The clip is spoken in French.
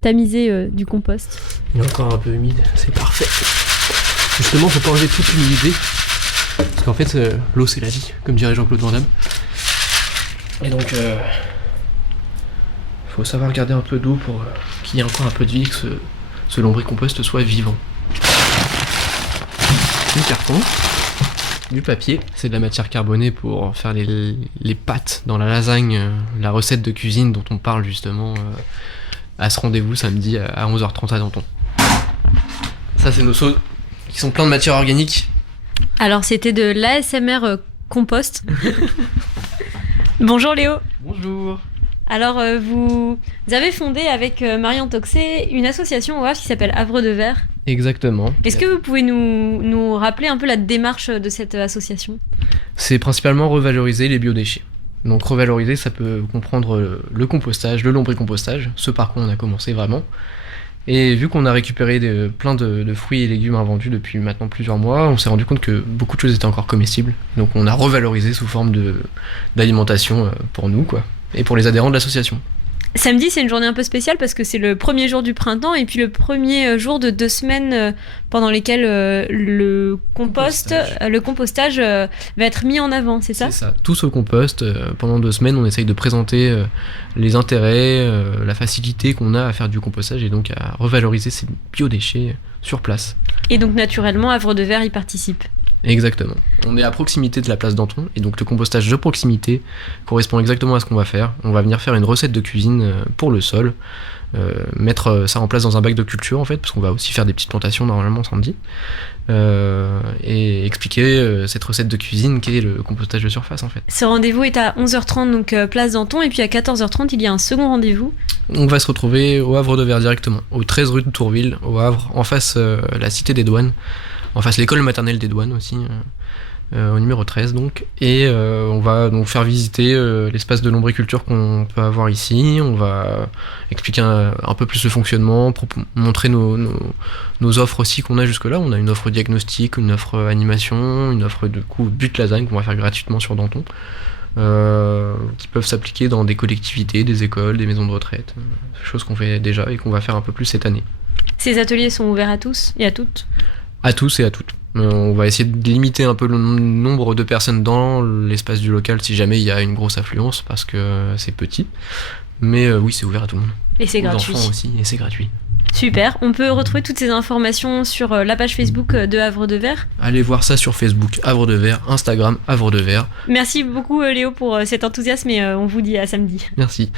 tamisé du compost. Il est encore un peu humide, c'est parfait. Justement, faut pas enlever toute l'humidité, parce qu'en fait, l'eau c'est la vie, comme dirait Jean-Claude Van Damme. Et donc, faut savoir garder un peu d'eau pour qu'il y ait encore un peu de vie, que ce lombricompost soit vivant. Du carton, du papier, c'est de la matière carbonée pour faire les pâtes dans la lasagne, la recette de cuisine dont on parle justement à ce rendez-vous samedi à 11h30 à Danton. Ça c'est nos seaux qui sont pleins de matière organique. Alors c'était de l'ASMR compost. Bonjour Léo. Bonjour. Alors vous avez fondé avec Marion Toxé une association au Havre qui s'appelle Havre de Verre. Exactement. Est-ce que vous pouvez nous rappeler un peu la démarche de cette association ? C'est principalement revaloriser les biodéchets. Donc revaloriser, ça peut comprendre le compostage, le lombricompostage, ce par quoi on a commencé vraiment. Et vu qu'on a récupéré plein de fruits et légumes invendus depuis maintenant plusieurs mois, on s'est rendu compte que beaucoup de choses étaient encore comestibles. Donc on a revalorisé sous forme d'alimentation pour nous, quoi, et pour les adhérents de l'association. Samedi, c'est une journée un peu spéciale parce que c'est le premier jour du printemps et puis le premier jour de 2 semaines pendant lesquelles le compostage va être mis en avant, c'est ça ? C'est ça, tous au compost. Pendant 2 semaines, on essaye de présenter les intérêts, la facilité qu'on a à faire du compostage et donc à revaloriser ces biodéchets sur place. Et donc naturellement, Havre de Verre y participe. Exactement. On est à proximité de la place Danton et donc le compostage de proximité correspond exactement à ce qu'on va faire. On va venir faire une recette de cuisine pour le sol, mettre ça en place dans un bac de culture en fait, parce qu'on va aussi faire des petites plantations normalement samedi, et expliquer cette recette de cuisine qui est le compostage de surface en fait. Ce rendez-vous est à 11h30 donc place Danton et puis à 14h30 il y a un second rendez-vous. On va se retrouver au Havre de Verre directement, au 13 rue de Tourville, au Havre, en face la Cité des Douanes. En face l'école maternelle des douanes aussi, au numéro 13 donc. Et on va donc faire visiter l'espace de lombriculture qu'on peut avoir ici. On va expliquer un peu plus le fonctionnement, montrer nos offres aussi qu'on a jusque-là. On a une offre diagnostic, une offre animation, une offre de but lasagne qu'on va faire gratuitement sur Danton. Qui peuvent s'appliquer dans des collectivités, des écoles, des maisons de retraite. Choses qu'on fait déjà et qu'on va faire un peu plus cette année. Ces ateliers sont ouverts à tous et à toutes ? À tous et à toutes. On va essayer de limiter un peu le nombre de personnes dans l'espace du local si jamais il y a une grosse affluence parce que c'est petit. Mais oui, c'est ouvert à tout le monde. Et c'est gratuit. Aux enfants aussi, et c'est gratuit. Super. On peut retrouver toutes ces informations sur la page Facebook de Havre de Verre. Allez voir ça sur Facebook, Havre de Verre, Instagram, Havre de Verre. Merci beaucoup Léo pour cet enthousiasme et on vous dit à samedi. Merci.